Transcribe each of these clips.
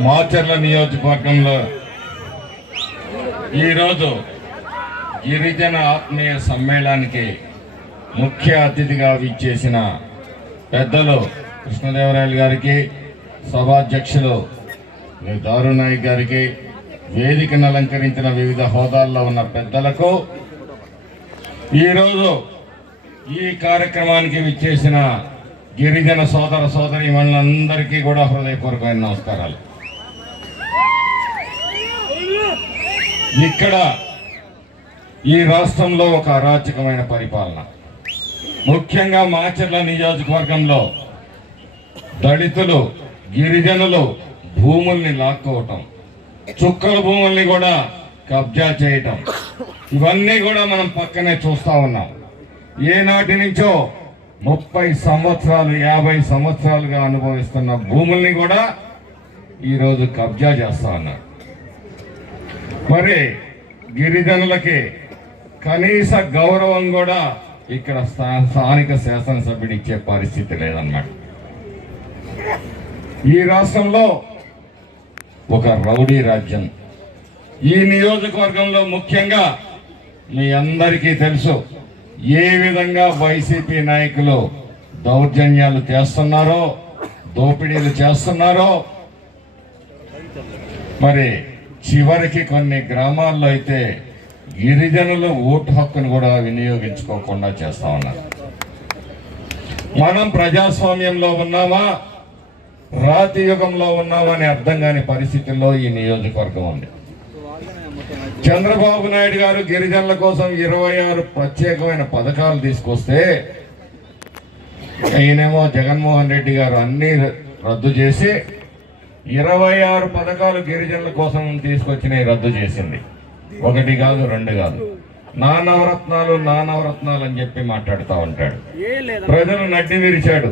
మాచర్ల నియోజకవర్గంలో ఈరోజు గిరిజన ఆత్మీయ సమ్మేళనానికి ముఖ్య అతిథిగా విచ్చేసిన పెద్దలు కృష్ణదేవరాయలు గారికి సభాధ్యక్షులు దారు నాయక్ గారికి వేదికను అలంకరించిన వివిధ హోదాల్లో ఉన్న పెద్దలకు ఈరోజు ఈ కార్యక్రమానికి విచ్చేసిన గిరిజన సోదర సోదరి మనందరికీ కూడా హృదయపూర్వకమైన నమస్కారాలు. ఇక్కడ ఈ రాష్ట్రంలో ఒక అరాచకమైన పరిపాలన. ముఖ్యంగా మాచర్ల నియోజకవర్గంలో దళితులు గిరిజనులు భూముల్ని లాక్కోవటం చుక్కల భూముల్ని కూడా కబ్జా చేయటం. ఇవన్నీ కూడా మనం పక్కనే చూస్తా ఉన్నాం. ఏనాటి నుంచో ముప్పై సంవత్సరాలు యాభై సంవత్సరాలుగా అనుభవిస్తున్న భూముల్ని కూడా ఈరోజు కబ్జా చేస్తా ఉన్నారు. మరి గిరిజనులకి కనీస గౌరవం కూడా ఇక్కడ స్థానిక శాసనసభ్యుడు ఇచ్చే పరిస్థితి లేదన్నమాట. ఈ రాష్ట్రంలో ఒక రౌడీ రాజ్యం. ఈ నియోజకవర్గంలో ముఖ్యంగా మీ అందరికీ తెలుసు ఏ విధంగా వైసీపీ నాయకులు దౌర్జన్యాలు చేస్తున్నారో దోపిడీలు చేస్తున్నారో మరి చివరికి కొన్ని గ్రామాల్లో అయితే గిరిజనులు ఓటు హక్కును కూడా వినియోగించుకోకుండా చేస్తా ఉన్నారు. మనం ప్రజాస్వామ్యంలో ఉన్నామా? రాతి యుగంలో ఉన్నామా అని అర్థం కాని పరిస్థితుల్లో ఈ నియోజకవర్గం ఉంది. చంద్రబాబు నాయుడు గారు గిరిజనుల కోసం ఇరవై ఆరు ప్రత్యేకమైన పథకాలు తీసుకొస్తే ఈయనేమో జగన్మోహన్ రెడ్డి గారు అన్ని రద్దు చేసి ఇరవై ఆరు పథకాలు గిరిజనుల కోసం తీసుకొచ్చినవి రద్దు చేసింది. ఒకటి కాదు రెండు కాదు. నా నవరత్నాలు నా నవరత్నాలు అని చెప్పి మాట్లాడుతూ ఉంటాడు. ప్రజలు నడ్డి విరిచాడు.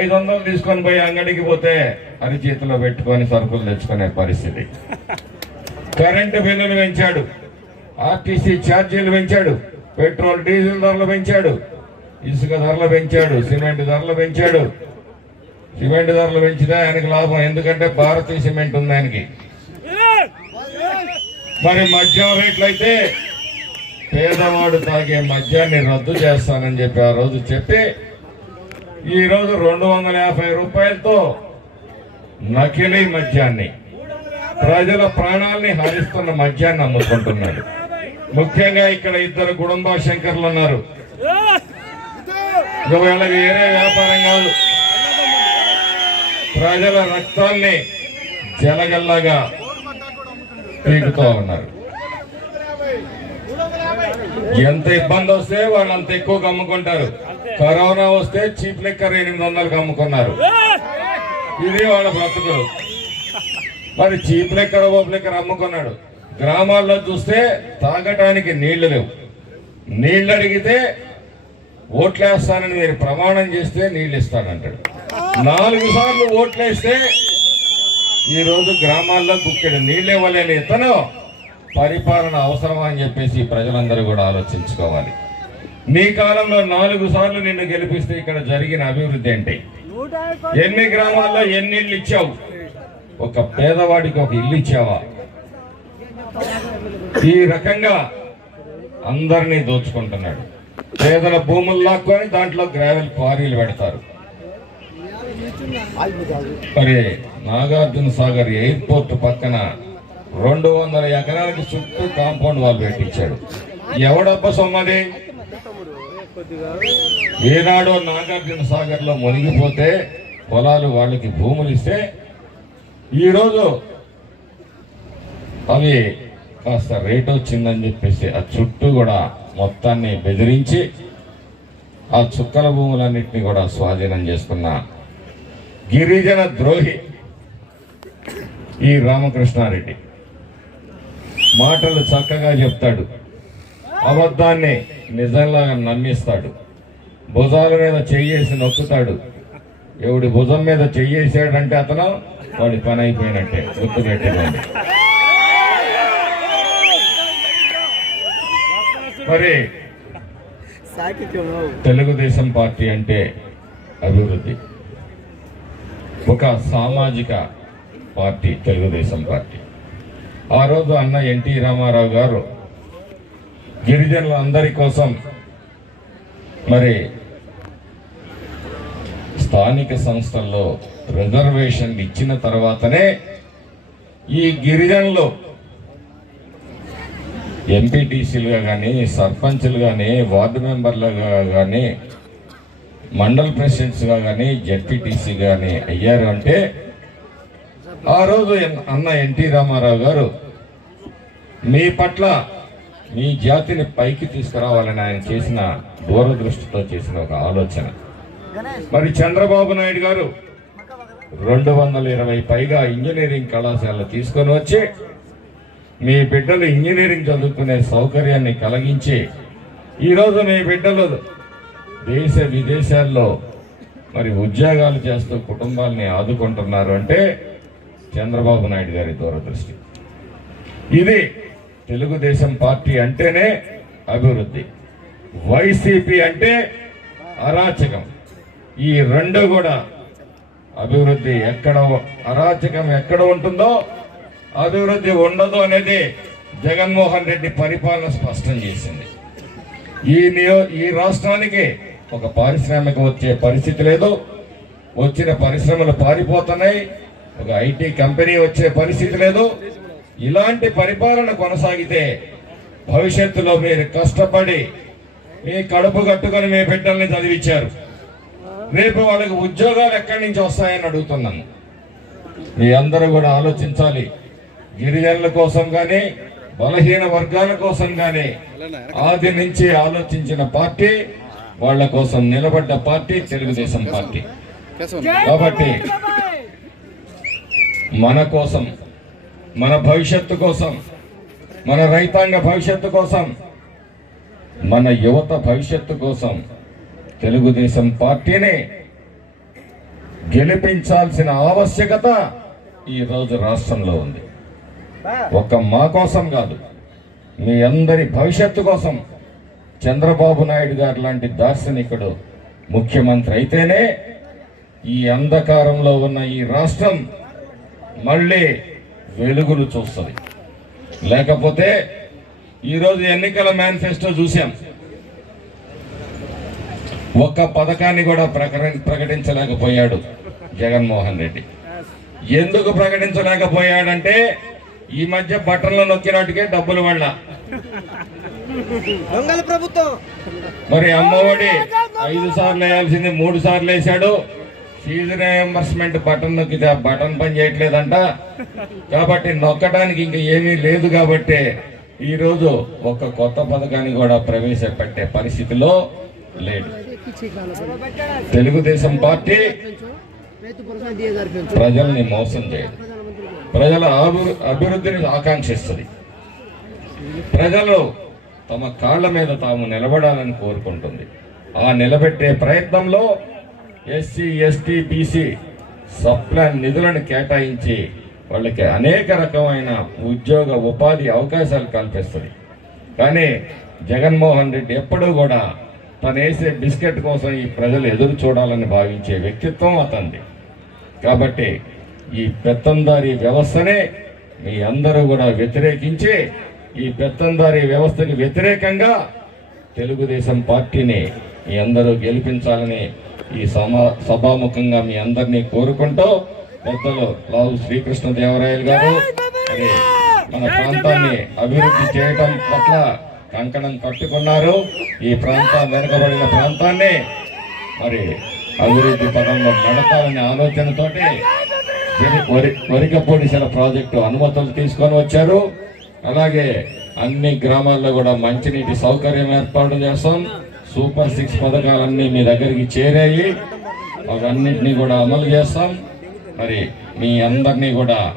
ఐదు వందలు తీసుకొని పోయి అంగడికి పోతే అరిచేతిలో పెట్టుకొని సరుకులు తెచ్చుకునే పరిస్థితి. కరెంటు బిల్లులు పెంచాడు. ఆర్టీసీ ఛార్జీలు పెంచాడు. పెట్రోల్ డీజిల్ ధరలు పెంచాడు. ఇసుక ధరలు పెంచాడు. సిమెంట్ ధరలు పెంచాడు. సిమెంట్ ధరలు పెంచినా ఆయనకు లాభం. ఎందుకంటే భారతీయ సిమెంట్ ఉంది ఆయనకి. మరి మద్యం రేట్లయితే పేదవాడు తాగే మద్యాన్ని రద్దు చేస్తానని చెప్పి ఆ రోజు చెప్పి ఈరోజు రెండు వందల యాభై రూపాయలతో నకిలీ మద్యాన్ని ప్రజల ప్రాణాల్ని హరిస్తున్న మద్యాన్ని అమ్ముకుంటున్నాడు. ముఖ్యంగా ఇక్కడ ఇద్దరు గుడంబా శంకర్లు ఉన్నారు. ఇక వేరే వ్యాపారం కాదు ప్రజల రక్తాన్ని జలగల్లాగా పీకుతూ ఉన్నారు. ఎంత ఇబ్బంది వస్తే వాళ్ళు అంత ఎక్కువగా అమ్ముకుంటారు. కరోనా వస్తే చీప్ లెక్కర్ ఎనిమిది వందలకు అమ్ముకున్నారు. ఇది వాళ్ళ బ్రతుకులు మరి చీప్ లెక్కర్ ఓపు లెక్కర్ అమ్ముకున్నాడు? గ్రామాల్లో చూస్తే తాగటానికి నీళ్ళు లేవు. నీళ్ళు అడిగితే ఓట్లేస్తానని మీరు ప్రమాణం చేస్తే నీళ్ళు ఇస్తానంటాడు. నాలుగు సార్లు ఓట్లేస్తే ఈరోజు గ్రామాల్లో గుక్కెడు నీళ్ళు ఇవ్వలేని ఇతను పరిపాలన అవసరమా అని చెప్పేసి ప్రజలందరూ కూడా ఆలోచించుకోవాలి. నీ కాలంలో నాలుగు సార్లు నిన్ను గెలిపిస్తే ఇక్కడ జరిగిన అభివృద్ధి ఏంటి? ఎన్ని గ్రామాల్లో ఎన్నిళ్ళు ఇచ్చావు? ఒక పేదవాడికి ఒక ఇల్లు ఇచ్చావా? ఈ రకంగా అందరినీ దోచుకుంటున్నాడు. పేదల భూములు లాక్కొని దాంట్లో గ్రావెల్ క్వారీలు పెడతారు. మరి నాగార్జున సాగర్ ఎయిర్పోర్ట్ పక్కన రెండు వందల ఎకరాలకి చుట్టూ కాంపౌండ్ వాళ్ళు పెట్టించాడు. ఎవడబ్బ సొమ్మది? ఏనాడో నాగార్జున సాగర్లో మునిగిపోతే పొలాలు వాళ్ళకి భూములు ఇస్తే ఈరోజు అవి కాస్త రేట్ వచ్చిందని చెప్పేసి ఆ చుట్టూ కూడా మొత్తాన్ని బెదిరించి ఆ చుక్కల భూములన్నింటినీ కూడా స్వాధీనం చేసుకున్న గిరిజన ద్రోహి ఈ రామకృష్ణారెడ్డి. మాటలు చక్కగా చెప్తాడు. అబద్ధాన్ని నిజంలాగా నమ్మిస్తాడు. భుజాల మీద చెయ్యేసి నొక్కుతాడు. ఎవడి భుజం మీద చెయ్యేసాడంటే అతను వాడి పని అయిపోయినట్టే. గుర్తు పెట్టేదండి మరి తెలుగుదేశం పార్టీ అంటే అభివృద్ధి. ఒక సామాజిక పార్టీ తెలుగుదేశం పార్టీ. ఆ రోజు అన్న ఎన్టీ రామారావు గారు గిరిజనుల అందరి కోసం మరి స్థానిక సంస్థల్లో రిజర్వేషన్లు ఇచ్చిన తర్వాతనే ఈ గిరిజనులు ఎంపీటీసీలుగా కానీ సర్పంచ్లు కానీ వార్డు మెంబర్లుగా కానీ మండల్ ప్రెసిడెంట్స్గా కానీ జెడ్పీటీసీ కానీ అయ్యారు అంటే ఆ రోజు ఎన్- అన్న ఎన్టీ రామారావు గారు మీ పట్ల మీ జాతిని పైకి తీసుకురావాలని ఆయన చేసిన దూరదృష్టితో చేసిన ఒక ఆలోచన. మరి చంద్రబాబు నాయుడు గారు రెండు వందల ఇరవై పైగా ఇంజనీరింగ్ కళాశాల తీసుకొని వచ్చి మీ బిడ్డలు ఇంజనీరింగ్ చదువుకునే సౌకర్యాన్ని కలిగించి ఈరోజు మీ బిడ్డలు దేశ విదేశాల్లో మరి ఉద్యోగాలు చేస్తూ కుటుంబాలని ఆదుకుంటున్నారు అంటే చంద్రబాబు నాయుడు గారి దూరదృష్టి. ఇది తెలుగుదేశం పార్టీ అంటేనే అభివృద్ధి. వైసీపీ అంటే అరాచకం. ఈ రెండు కూడా అభివృద్ధి ఎక్కడ అరాచకం ఎక్కడ ఉంటుందో అభివృద్ధి ఉండదు అనేది జగన్మోహన్ రెడ్డి పరిపాలన స్పష్టం చేసింది. ఈ నియో ఈ రాష్ట్రానికి ఒక పారిశ్రామిక వచ్చే పరిస్థితి లేదు. వచ్చిన పరిశ్రమలు పారిపోతున్నాయి. ఒక ఐటీ కంపెనీ వచ్చే పరిస్థితి లేదు. ఇలాంటి పరిపాలన కొనసాగితే భవిష్యత్తులో మీరు కష్టపడి మీ కడుపు కట్టుకొని మీ బిడ్డల్ని చదివించారు. రేపు వాళ్ళకి ఉద్యోగాలు ఎక్కడి నుంచి వస్తాయని అడుగుతున్నాను. మీ అందరూ కూడా ఆలోచించాలి. గిరిజనుల కోసం కానీ బలహీన వర్గాల కోసం కానీ ఆది నుంచి ఆలోచించిన పార్టీ వాళ్ళ కోసం నిలబడ్డ పార్టీ తెలుగుదేశం పార్టీ. కాబట్టి మన కోసం మన భవిష్యత్తు కోసం మన రైతాంగ భవిష్యత్తు కోసం మన యువత భవిష్యత్తు కోసం తెలుగుదేశం పార్టీని గెలిపించాల్సిన ఆవశ్యకత ఈ రోజు రాష్ట్రంలో ఉంది. ఒక్క మా కోసం కాదు మీ అందరి భవిష్యత్తు కోసం చంద్రబాబు నాయుడు గారు లాంటి దార్శనికుడు ముఖ్యమంత్రి అయితేనే ఈ అంధకారంలో ఉన్న ఈ రాష్ట్రం మళ్ళీ వెలుగులు చూస్తుంది. లేకపోతే ఈరోజు ఎన్నికల మేనిఫెస్టో చూసాం ఒక్క పథకాన్ని కూడా ప్రకటించలేకపోయాడు జగన్మోహన్ రెడ్డి. ఎందుకు ప్రకటించలేకపోయాడంటే ఈ మధ్య బట్టన్లు నొక్కినట్టుకే డబ్బులు ప్రభుత్వం. మరి అమ్మఒడి ఐదు సార్లు వేయాల్సింది మూడు సార్లు వేశాడు. ఫీజు రియంబర్స్మెంట్ బటన్ నొక్కితే ఆ బటన్ పని చేయట్లేదంట. కాబట్టి నొక్కడానికి ఇంకా ఏమీ లేదు కాబట్టి ఈరోజు ఒక కొత్త పథకాన్ని కూడా ప్రవేశపెట్టే పరిస్థితిలో లేడు. తెలుగుదేశం పార్టీ ప్రజల్ని మోసం చేయదు ప్రజల అభి- అభివృద్ధిని ఆకాంక్షిస్తుంది. ప్రజలు తమ కాళ్ళ మీద తాము నిలబడాలని కోరుకుంటుంది. ఆ నిలబెట్టే ప్రయత్నంలో ఎస్సీ ఎస్టీ బీసీ సప్లాన్ నిధులను కేటాయించి వాళ్ళకి అనేక రకమైన ఉద్యోగ ఉపాధి అవకాశాలు కల్పిస్తుంది. కానీ జగన్మోహన్ రెడ్డి ఎప్పుడూ కూడా తను వేసే బిస్కెట్ కోసం ఈ ప్రజలు ఎదురు చూడాలని భావించే వ్యక్తిత్వం అతంది కాబట్టి ఈ పెత్తందారీ వ్యవస్థనే మీ అందరూ కూడా వ్యతిరేకించి ఈ పెత్తందారీ వ్యవస్థకి వ్యతిరేకంగా తెలుగుదేశం పార్టీని మీ అందరూ గెలిపించాలని ఈ సమా సభాముఖంగా మీ అందరినీ కోరుకుంటూ పెద్దలు లావు శ్రీకృష్ణదేవరాయలు గారు మన ప్రాంతాన్ని అభివృద్ధి చేయటం పట్ల కంకణం కట్టుకున్నారు. ఈ ప్రాంతం వెనుకబడిన ప్రాంతాన్ని మరి అభివృద్ధి పదంలో నడపాలనే ఆలోచనతోటి వరి- వరి ప్రాజెక్టు అనుమతులు తీసుకొని వచ్చారు. అలాగే అన్ని గ్రామాల్లో కూడా మంచినీటి సౌకర్యం ఏర్పాటు చేస్తాం. సూపర్ సిక్స్ పథకాలన్నీ మీ దగ్గరికి చేరాయి. అవన్నింటినీ కూడా అమలు చేస్తాం. మరి మీ అందరినీ కూడా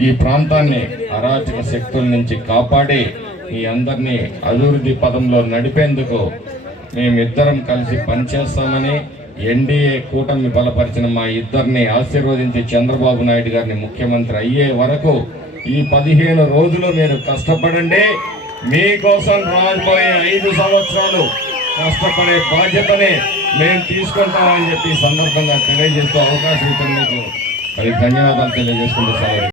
ఈ ప్రాంతాన్ని అరాచక శక్తుల నుంచి కాపాడి మీ అందరినీ అభివృద్ధి పదంలో నడిపేందుకు మేమిద్దరం కలిసి పనిచేస్తామని ఎన్డీఏ కూటమి బలపరిచిన మా ఇద్దరిని ఆశీర్వదించి చంద్రబాబు నాయుడు గారిని ముఖ్యమంత్రి అయ్యే వరకు ఈ పదిహేను రోజులు మీరు కష్టపడండి. మీకోసం రాబోయే ఐదు సంవత్సరాలు కష్టపడే బాధ్యతని మేము తీసుకుంటామని చెప్పి సందర్భంగా తెలియజేస్తూ అవకాశం ఇచ్చిన మీకు మరి ధన్యవాదాలు తెలియజేసుకుంటూ సార్